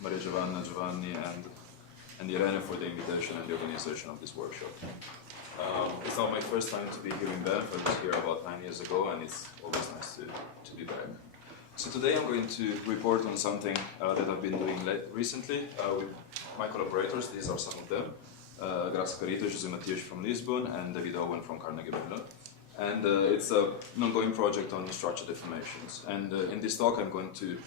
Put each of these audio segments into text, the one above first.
Maria Giovanna, Giovanni, and Irene for the invitation and the organization of this workshop. It's not my first time to be here in Bern. I was here about 9 years ago, and it's always nice to be back. So today I'm going to report on something that I've been doing recently with my collaborators. These are some of them. Graça Carito, José Matias from Lisbon, and David Owen from Carnegie Mellon. And it's an ongoing project on structure deformations. And in this talk I'm going to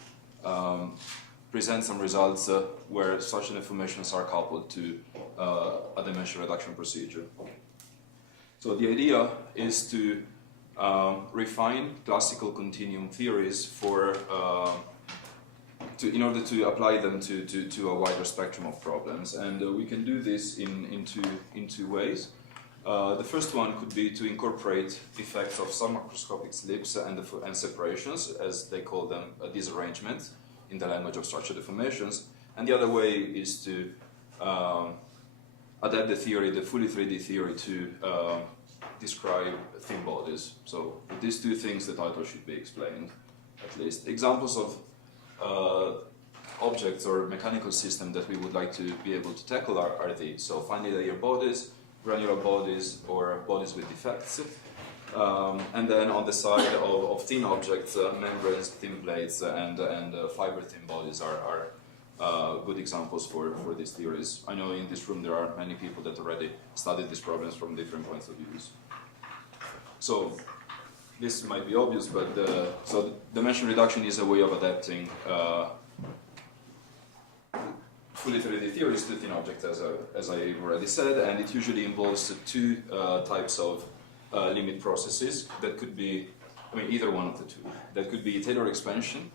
present some results where structure deformations are coupled to a dimension reduction procedure. So the idea is to refine classical continuum theories in order to apply them to a wider spectrum of problems. And we can do this in two ways. The first one could be to incorporate effects of submacroscopic slips and separations, as they call them, disarrangements, in the language of structure deformations. And the other way is to adapt the theory, the fully 3D theory, to describe thin bodies. So with these two things, the title should be explained, at least. Examples of objects or mechanical systems that we would like to be able to tackle are these. So finely layer bodies, granular bodies, or bodies with defects. And then on the side of thin objects, membranes, thin plates, and fiber-thin bodies are good examples for these theories. I know in this room there are many people that already studied these problems from different points of view. So this might be obvious, but so dimension reduction is a way of adapting fully 3D theories to thin objects, as I already said, and it usually involves two types of limit processes that could be, either one of the two. That could be Taylor expansion,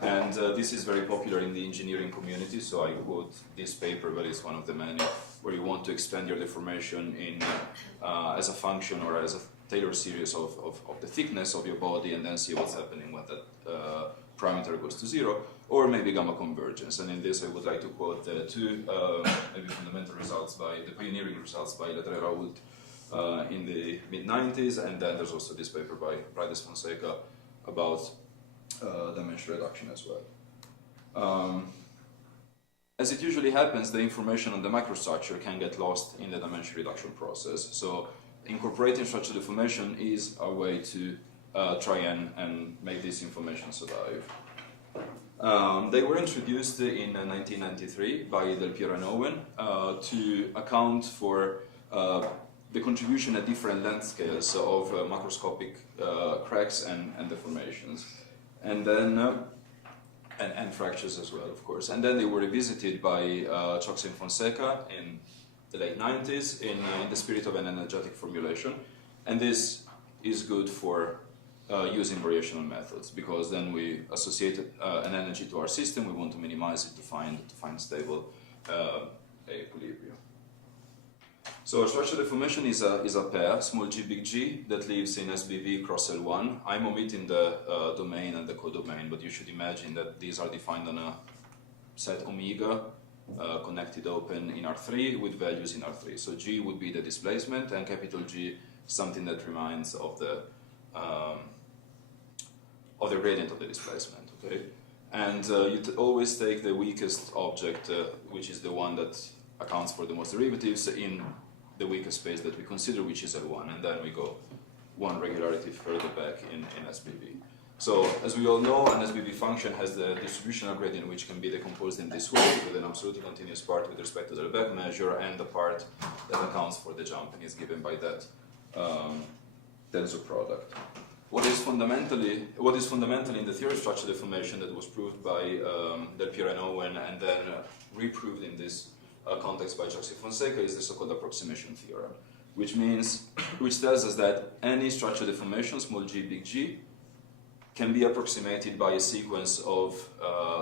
and this is very popular in the engineering community, so I quote this paper, but it's one of the many, where you want to expand your deformation as a function or as a Taylor series of the thickness of your body, and then see what's happening when that parameter goes to zero, or maybe gamma convergence. And in this I would like to quote the two maybe fundamental results the pioneering results by Ledre Raoult in the mid-90s, and then there's also this paper by Brides Fonseca about dimension reduction as well. As it usually happens, the information on the microstructure can get lost in the dimension reduction process. So incorporating structure deformation is a way to try and make this information survive. They were introduced in 1993 by Del Piero and Owen to account for the contribution at different length scales of macroscopic cracks and deformations, and then and fractures as well, of course. And then they were revisited by Choksi and Fonseca in the late 90s in the spirit of an energetic formulation, and this is good for using variational methods, because then we associate an energy to our system. We want to minimize it to find stable equilibrium. So structure deformation is a pair, small g, big G, that lives in SBV cross L1. I'm omitting the domain and the codomain, but you should imagine that these are defined on a set omega, connected open in R3 with values in R3. So G would be the displacement, and capital G something that reminds of the gradient of the displacement. Okay, and you always take the weakest object, which is the one that accounts for the most derivatives, in the weakest space that we consider, which is L1, and then we go one regularity further back in SBV. So, as we all know, an SBV function has the distributional gradient, which can be decomposed in this way, with an absolutely continuous part with respect to the Lebesgue measure, and the part that accounts for the jumping is given by that tensor product. What is fundamentally in the theory of structure deformation that was proved by Del Piero and Owen, and then reproved in this context by Choksi Fonseca, is the so-called approximation theorem, which tells us that any structure deformation, small g, big G, can be approximated by a sequence of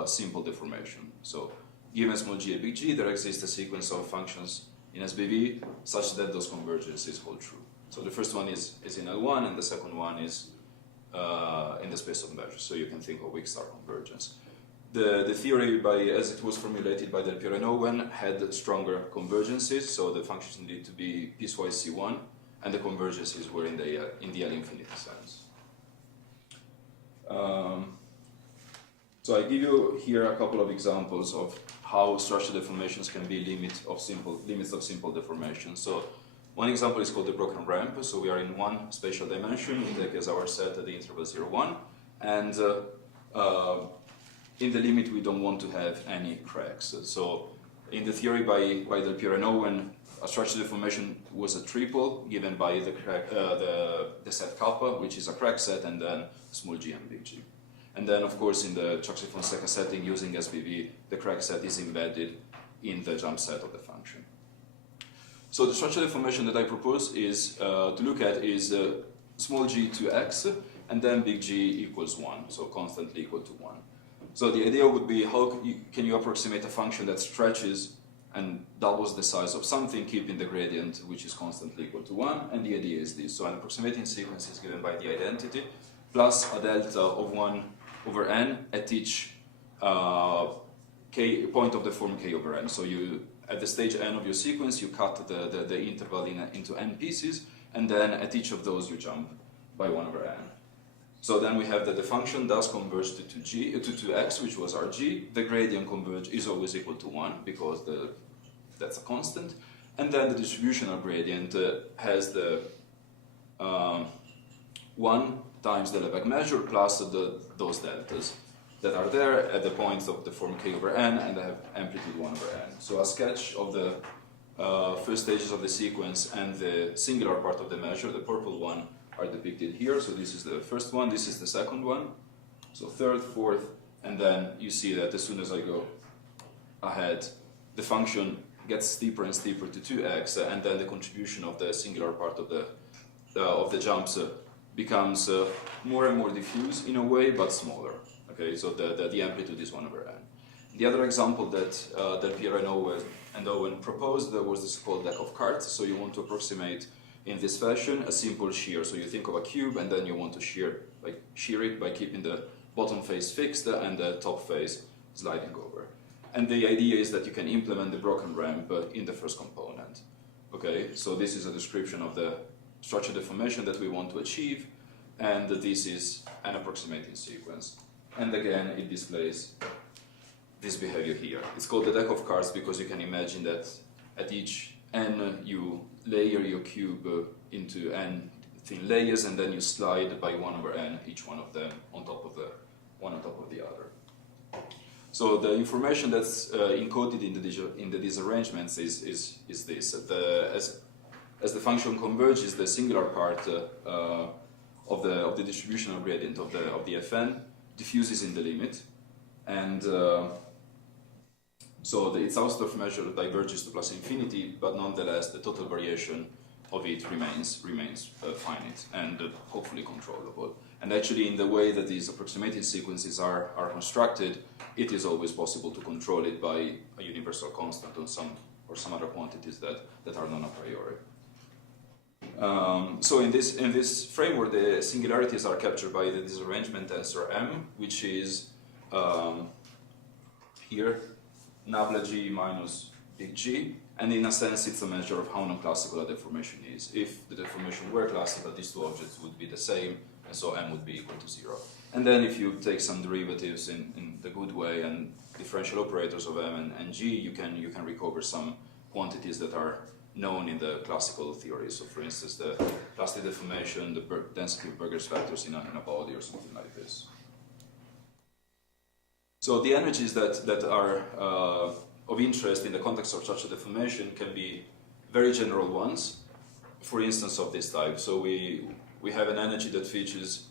simple deformation. So, given small g and big G, there exists a sequence of functions in SBV such that those convergences hold true. So the first one is in L1, and the second one is in the space of measures. So you can think of weak star convergence. The theory, as it was formulated by Del Piero and Owen, had stronger convergences, so the functions needed to be piecewise C1, and the convergences were in the L infinity sense. So I give you here a couple of examples of how structural deformations can be limits of simple deformations. So one example is called the broken ramp. So we are in one spatial dimension. We take as our set at the interval 0, 1. And in the limit, we don't want to have any cracks. So in the theory by Del Piero and Owen, a structural deformation was a triple given by the set kappa, which is a crack set, and then small g and big G. And then, of course, in the Chakshi-Fonseca setting, using SBV, the crack set is embedded in the jump set of the function. So the structural deformation that I propose is to look at is small g to x, and then big G equals 1, so constantly equal to 1. So the idea would be how can you approximate a function that stretches and doubles the size of something, keeping the gradient, which is constantly equal to 1, and the idea is this. So an approximating sequence is given by the identity, plus a delta of 1 over n at each k point of the form k over n. So you, at the stage n of your sequence, you cut the interval into n pieces, and then at each of those you jump by 1 over n. So then we have that the function does converge to x, which was our g. The gradient converge is always equal to 1, because that's a constant. And then the distributional gradient has the 1 times the Lebesgue measure plus those deltas that are there at the points of the form k over n, and they have amplitude 1 over n. So a sketch of the first stages of the sequence and the singular part of the measure, the purple one, are depicted here. So this is the first one, this is the second one. So third, fourth, and then you see that as soon as I go ahead, the function gets steeper and steeper to 2x, and then the contribution of the singular part of the jumps becomes more and more diffuse in a way, but smaller. Okay, so the amplitude is 1 over n. The other example that Del Piero and Owen proposed was this called deck of cards. So you want to approximate in this fashion a simple shear. So you think of a cube, and then you want to shear it by keeping the bottom face fixed and the top face sliding over. And the idea is that you can implement the broken ramp in the first component. Okay, so this is a description of the structural deformation that we want to achieve, and this is an approximating sequence. And again, it displays this behavior here. It's called the deck of cards because you can imagine that at each n you layer your cube into n thin layers, and then you slide by 1 over n each one of them on top of the other. So the information that's encoded in the disarrangements is this. As the function converges, the singular part of the distributional gradient of the Fn diffuses in the limit, and so its Hausdorff measure diverges to plus infinity, but nonetheless the total variation of it remains finite and hopefully controllable. And actually, in the way that these approximating sequences are constructed, it is always possible to control it by a universal constant or some other quantities that are known a priori. So in this framework, the singularities are captured by the disarrangement tensor M, which is here nabla G minus big G, and in a sense it's a measure of how non-classical a deformation is. If the deformation were classical, these two objects would be the same, and so M would be equal to 0. And then if you take some derivatives in the good way and differential operators of M and G, you can recover some quantities that are known in the classical theory. So for instance, the plastic deformation, the density of Berger's factors in a body or something like this. So the energies that are of interest in the context of such a deformation can be very general ones, for instance of this type. So we have an energy that features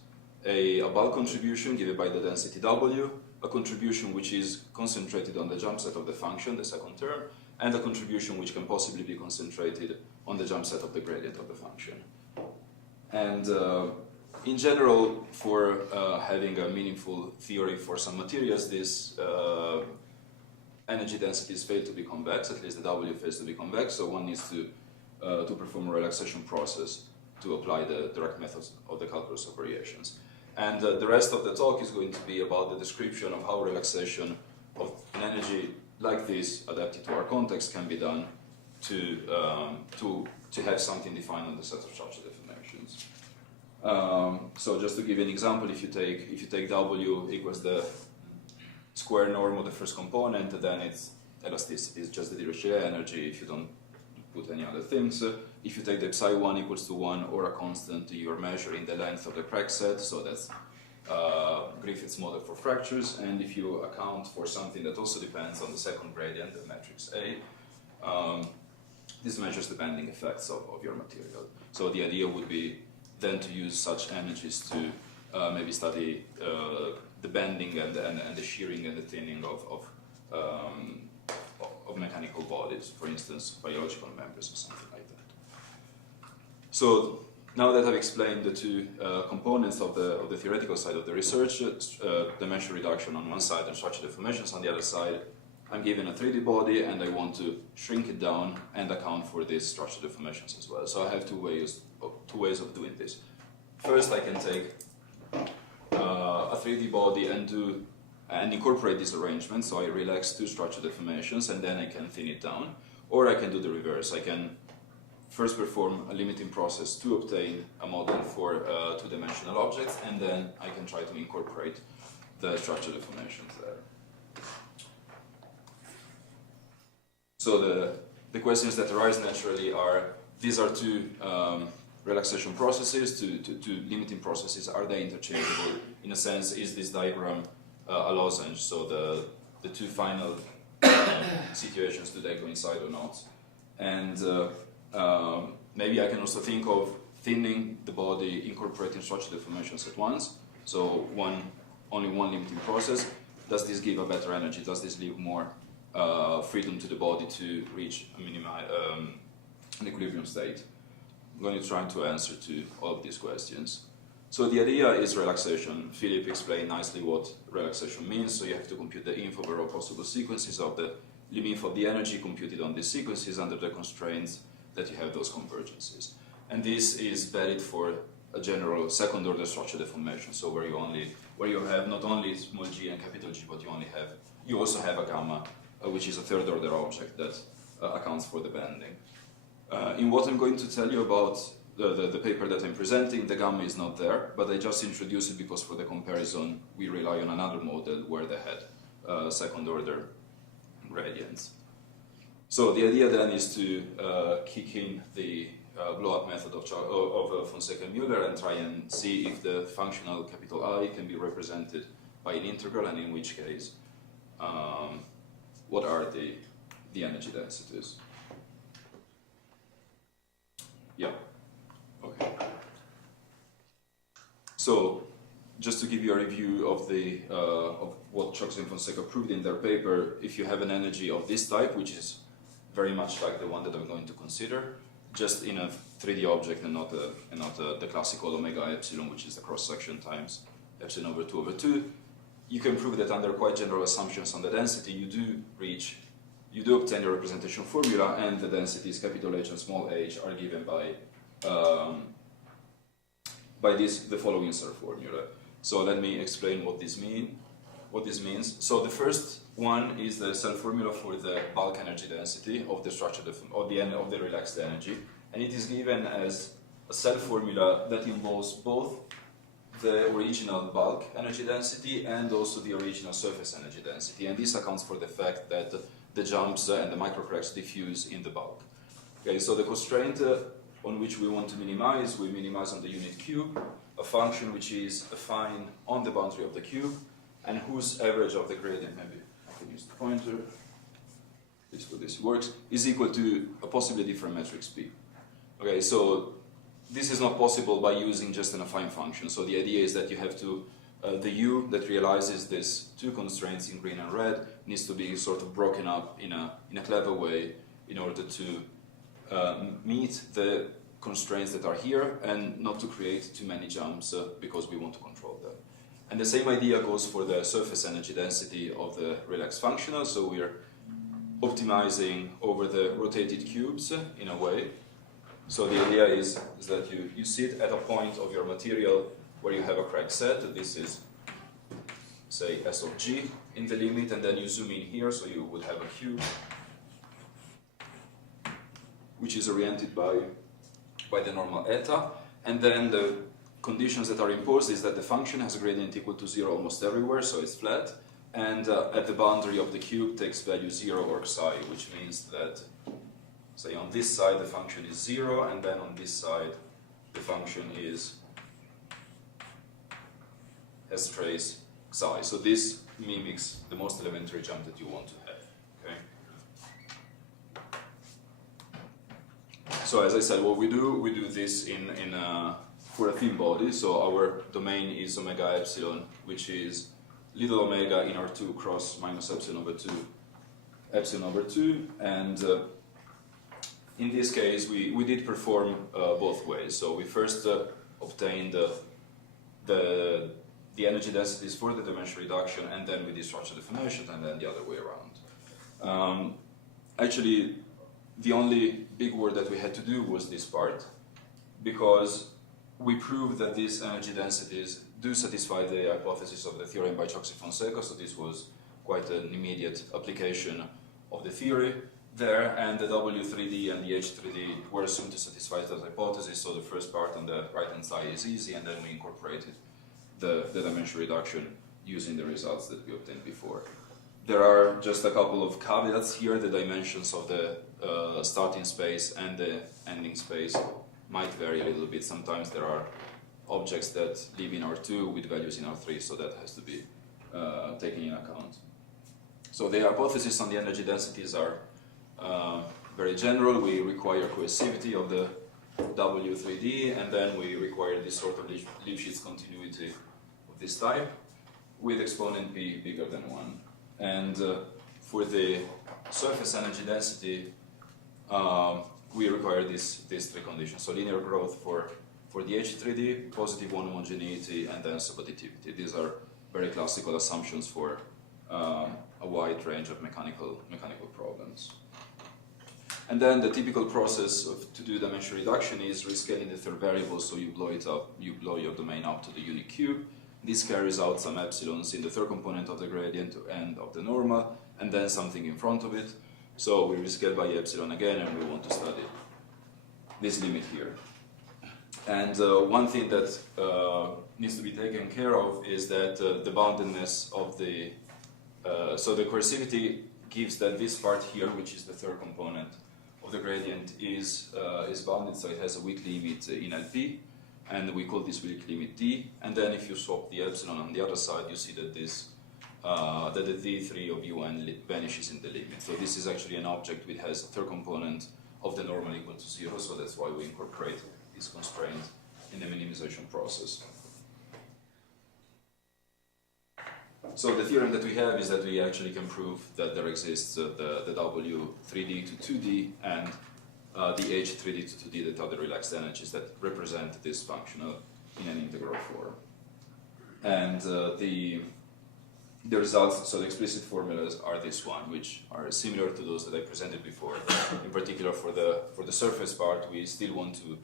a bulk contribution given by the density W, a contribution which is concentrated on the jump set of the function, the second term, and a contribution which can possibly be concentrated on the jump set of the gradient of the function. And in general, for having a meaningful theory for some materials, these energy densities fail to be convex, at least the W fails to be convex, so one needs to perform a relaxation process to apply the direct methods of the calculus of variations. And the rest of the talk is going to be about the description of how relaxation of an energy like this, adapted to our context, can be done to have something defined on the set of structural deformations. So just to give you an example, if you take W equals the square norm of the first component, then it's elasticity, it's just the Dirichlet energy if you don't put any other things. If you take the psi1 equals to 1 or a constant, you're measuring the length of the crack set, so that's Griffith's model for fractures. And if you account for something that also depends on the second gradient, the matrix A, this measures the bending effects of your material. So the idea would be then to use such energies to maybe study the bending and the shearing and the thinning of mechanical bodies, for instance, biological members or something like that. So now that I've explained the two components of the theoretical side of the research, dimension reduction on one side and structure deformations on the other side, I'm given a 3D body and I want to shrink it down and account for these structure deformations as well. So I have two ways of doing this. First, I can take a 3D body and incorporate this arrangement, so I relax two structure deformations and then I can thin it down. Or I can do the reverse. I can first perform a limiting process to obtain a model for two-dimensional objects, and then I can try to incorporate the structure deformations there. So the questions that arise naturally are, these are two relaxation processes, two limiting processes. Are they interchangeable? In a sense, is this diagram a lozenge? So the two final situations, do they coincide or not? And maybe I can also think of thinning the body, incorporating structure deformations at once. So only one limiting process. Does this give a better energy? Does this leave more freedom to the body to reach an equilibrium state? I'm going to try to answer to all of these questions. So the idea is relaxation. Philip explained nicely what relaxation means. So you have to compute the inf over all possible sequences of the limit of the energy computed on these sequences under the constraints that you have those convergences. And this is valid for a general second order structure deformation. So where you have not only small g and capital G, but you also have a gamma, which is a third order object that accounts for the bending. In what I'm going to tell you about the paper that I'm presenting, the gamma is not there, but I just introduce it because for the comparison we rely on another model where they had second order gradients. So the idea then is to kick in the blow-up method of Fonseca and Müller and try and see if the functional capital I can be represented by an integral, and in which case what are the energy densities. Yeah, okay. So, just to give you a review of of what Choksi and Fonseca proved in their paper, if you have an energy of this type, which is very much like the one that I'm going to consider, just in a 3D object and not the classical omega epsilon, which is the cross-section times epsilon over 2 over 2, you can prove that under quite general assumptions on the density, you do obtain a representation formula, and the densities capital H and small h are given by the following SER formula. So let me explain what this means. So the first one is the SER formula for the bulk energy density of the structure of the relaxed energy, and it is given as a SER formula that involves both the original bulk energy density and also the original surface energy density, and this accounts for the fact that the jumps and the microcracks diffuse in the bulk. Okay, so the constraint on which we want to minimize, we minimize on the unit cube, a function which is affine on the boundary of the cube, and whose average of the gradient, maybe I can use the pointer, this for this works, is equal to a possibly different matrix P. Okay, so this is not possible by using just an affine function. So the idea is that you have to, the U that realizes these two constraints in green and red needs to be sort of broken up in a clever way in order to meet the constraints that are here and not to create too many jumps because we want to control them. And the same idea goes for the surface energy density of the relaxed functional. So we're optimizing over the rotated cubes in a way. So the idea is that you sit at a point of your material where you have a crack set. This is, say, S of G in the limit, and then you zoom in here, so you would have a cube which is oriented by the normal eta, and then the conditions that are imposed is that the function has a gradient equal to 0 almost everywhere, so it's flat, and at the boundary of the cube takes value 0 or psi, which means that, say, on this side the function is 0, and then on this side the function has trace psi. So this mimics the most elementary jump that you want to have. Okay. So as I said, what we do this for a thin body. So our domain is omega epsilon, which is little omega in R2 cross minus epsilon over 2, and in this case we did perform both ways. So we first obtained the energy densities for the dimension reduction, and then we did structure deformations, and then the other way around. Actually, the only big work that we had to do was this part, because we proved that these energy densities do satisfy the hypothesis of the theorem by Cioxi-Fonseca, so this was quite an immediate application of the theory there, and the W3D and the H3D were assumed to satisfy that hypothesis, so the first part on the right-hand side is easy, and then we incorporated the dimension reduction using the results that we obtained before. There are just a couple of caveats here. The dimensions of the starting space and the ending space might vary a little bit. Sometimes there are objects that live in R2 with values in R3, so that has to be taken in account. So the hypotheses on the energy densities are very general. We require cohesivity of the W3D, and then we require this sort of Lifshitz continuity of this type with exponent p bigger than 1. And for the surface energy density, we require these three conditions. So linear growth for the H3D, positive one homogeneity, and then subadditivity. These are very classical assumptions for a wide range of mechanical problems. And then the typical process to do dimension reduction is rescaling the third variable, so you blow it up, you blow your domain up to the unit cube. This carries out some epsilons in the third component of the gradient and of the normal, and then something in front of it. So we rescale by epsilon again, and we want to study this limit here. And one thing that needs to be taken care of is that the boundedness of the... so the coercivity gives that this part here, which is the third component of the gradient, is bounded, so it has a weak limit in LP, and we call this weak limit D. And then if you swap the epsilon on the other side, you see that this that the D3 of UN vanishes in the limit. So this is actually an object which has a third component of the normal equal to 0, so that's why we incorporate this constraint in the minimization process. So the theorem that we have is that we actually can prove that there exists the W3D to 2D and the H3D to 2D that are the relaxed energies that represent this function in an integral form. And the results, so the explicit formulas are this one, which are similar to those that I presented before. In particular, for the surface part, we still want to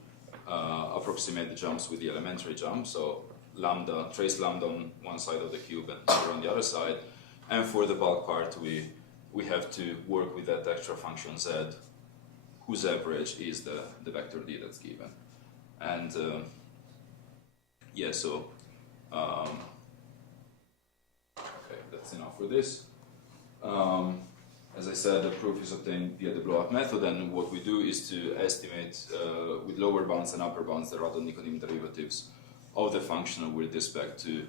approximate the jumps with the elementary jump, so lambda, trace lambda on one side of the cube and 0 on the other side. And for the bulk part, we have to work with that extra function z, whose average is the vector d that's given. And yeah, so okay, that's enough for this. As I said, the proof is obtained via the blow-up method, and what we do is to estimate with lower bounds and upper bounds the Radon-Nikodym derivatives of the function with respect to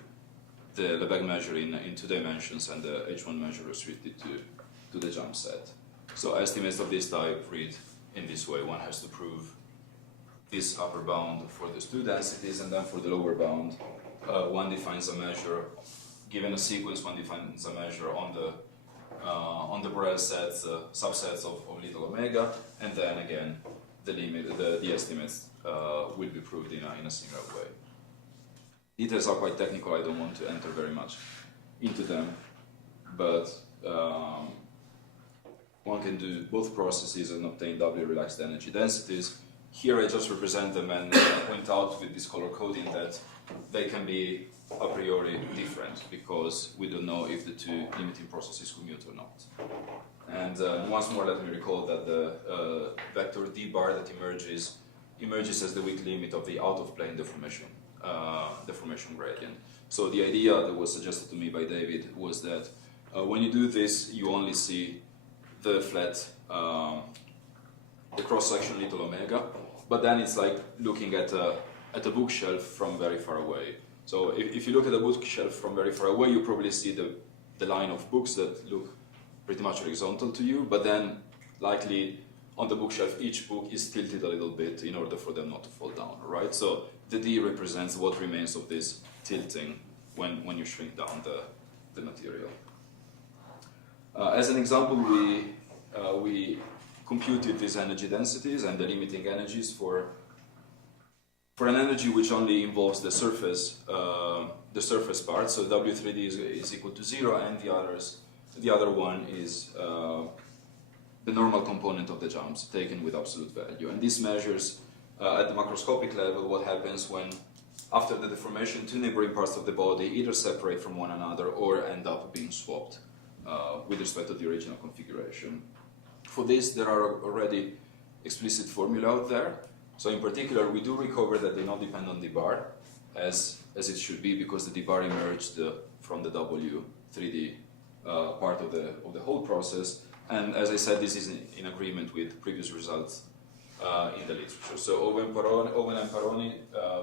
the Lebesgue measure in 2 dimensions and the H1 measure restricted to the jump set. So estimates of this type read in this way. One has to prove this upper bound for these 2 densities, and then for the lower bound, one defines a measure. Given a sequence, one defines a measure on the Borel sets, subsets of little omega, and then again the limit, the estimates will be proved in a similar way. Details are quite technical. I don't want to enter very much into them, but one can do both processes and obtain doubly relaxed energy densities. Here I just represent them and point out with this color coding that they can be a priori different because we don't know if the 2 limiting processes commute or not. And once more, let me recall that the vector d bar that emerges as the weak limit of the out-of-plane deformation gradient. So the idea that was suggested to me by David was that When you do this, you only see the flat, the cross-section little omega, but then it's like looking at a bookshelf from very far away. So if you look at a bookshelf from very far away, you probably see the line of books that look pretty much horizontal to you, but then likely on the bookshelf each book is tilted a little bit in order for them not to fall down, right? So the D represents what remains of this tilting when you shrink down the material. As an example, we computed these energy densities and the limiting energies for an energy which only involves the surface part. So W3D is equal to 0, and the other one is the normal component of the jumps taken with absolute value. And this measures at the macroscopic level what happens when, after the deformation, two neighboring parts of the body either separate from one another or end up being swapped with respect to the original configuration. For this, there are already explicit formulae out there. So in particular, we do recover that they not depend on the bar, as it should be, because the bar emerged from the W3D part of the whole process. And as I said, this is in agreement with previous results in the literature. So Owen and Paroni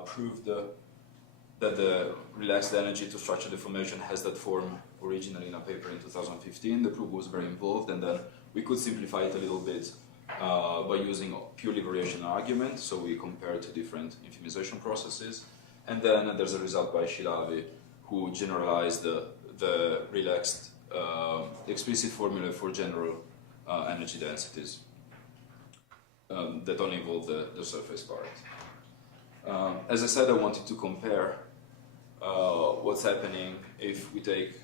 proved that the relaxed energy to structure deformation has that form originally in a paper in 2015. The proof was very involved, and then we could simplify it a little bit by using purely variational argument. So we compared two different infimization processes. And then there's a result by Shilavi, who generalized the relaxed explicit formula for general energy densities that only involve the surface part. As I said, I wanted to compare what's happening if we take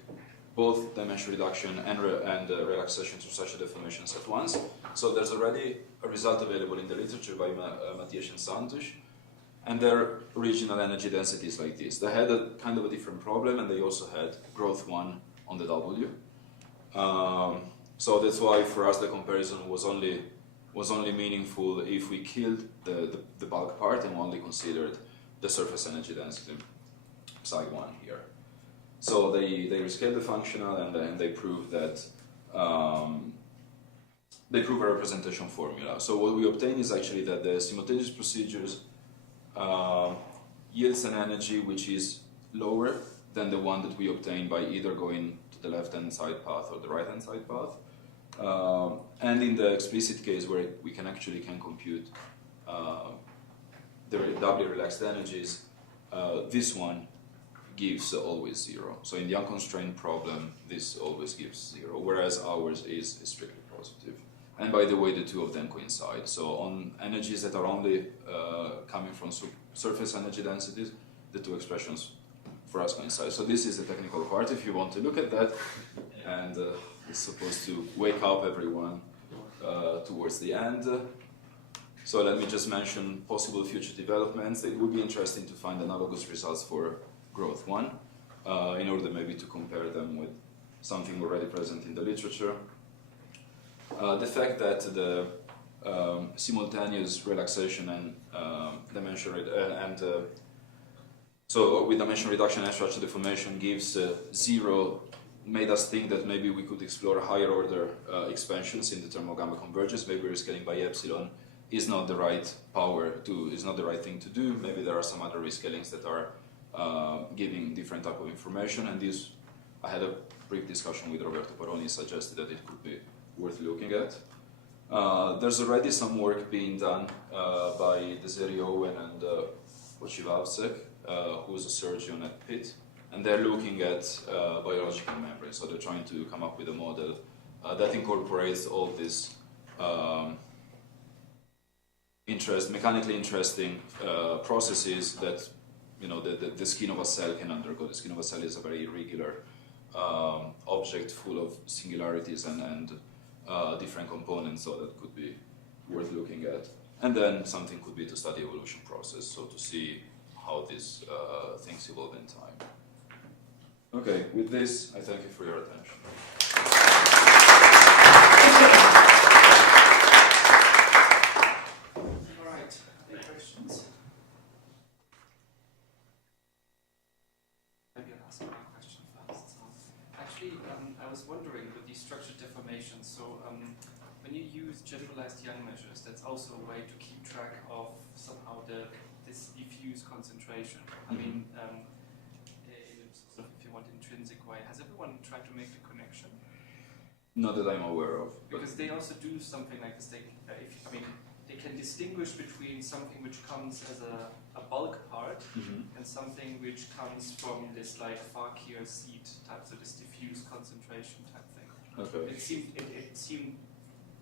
both dimension reduction and relaxation through such deformations at once. So there's already a result available in the literature by Matias and Santos, and their original energy density is like this. They had a kind of a different problem, and they also had growth 1 on the W. So that's why for us the comparison was only meaningful if we killed the bulk part and only considered the surface energy density, psi 1 here. So they rescaled the functional, and they proved that they prove a representation formula. So what we obtain is actually that the simultaneous procedures yields an energy which is lower than the one that we obtain by either going to the left-hand side path or the right-hand side path. And in the explicit case where we can compute the doubly relaxed energies, this one gives always 0. So in the unconstrained problem, this always gives 0, whereas ours is strictly positive. And by the way, the two of them coincide. So on energies that are only coming from surface energy densities, the two expressions for us coincide. So this is the technical part, if you want to look at that. And it's supposed to wake up everyone towards the end. So let me just mention possible future developments. It would be interesting to find analogous results for growth 1 in order maybe to compare them with something already present in the literature. The fact that the simultaneous relaxation and dimension so with dimension reduction and structure deformation gives 0 made us think that maybe we could explore higher order expansions in the thermal gamma convergence. Maybe rescaling by epsilon is not the right is not the right thing to do. Maybe there are some other rescalings that are giving different type of information, and this I had a brief discussion with Roberto Paroni, suggested that it could be worth looking at. There's already some work being done by Desiree Owen and Ochivavsek, who's a surgeon at Pitt, and they're looking at biological memory. So they're trying to come up with a model that incorporates all this mechanically interesting processes that the skin of a cell can undergo. The skin of a cell is a very irregular object full of singularities and different components, so that could be worth looking at. And then something could be to study evolution process, so to see how these things evolve in time. Okay, with this, I thank you for your attention. All right, any questions? Maybe I'll ask one question first. So, actually, I was wondering when you use generalized Young measures, that's also a way to keep track of somehow this diffuse concentration. I mean, in sort of, if you want, intrinsic way. Has everyone tried to make the connection? Not that I'm aware of. Because they also do something like this. They can distinguish between something which comes as a bulk part and something which comes from this like Fakir seed type, so this diffuse concentration type thing. Okay. It seemed,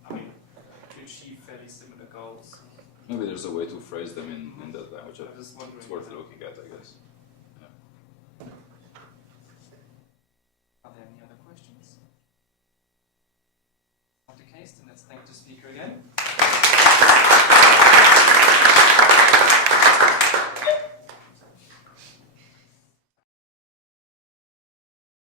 I mean, to achieve fairly similar goals. Maybe there's a way to phrase them in that language. I was wondering. It's worth looking at, I guess. Yeah. Are there any other questions? Not the case, then let's thank the speaker again.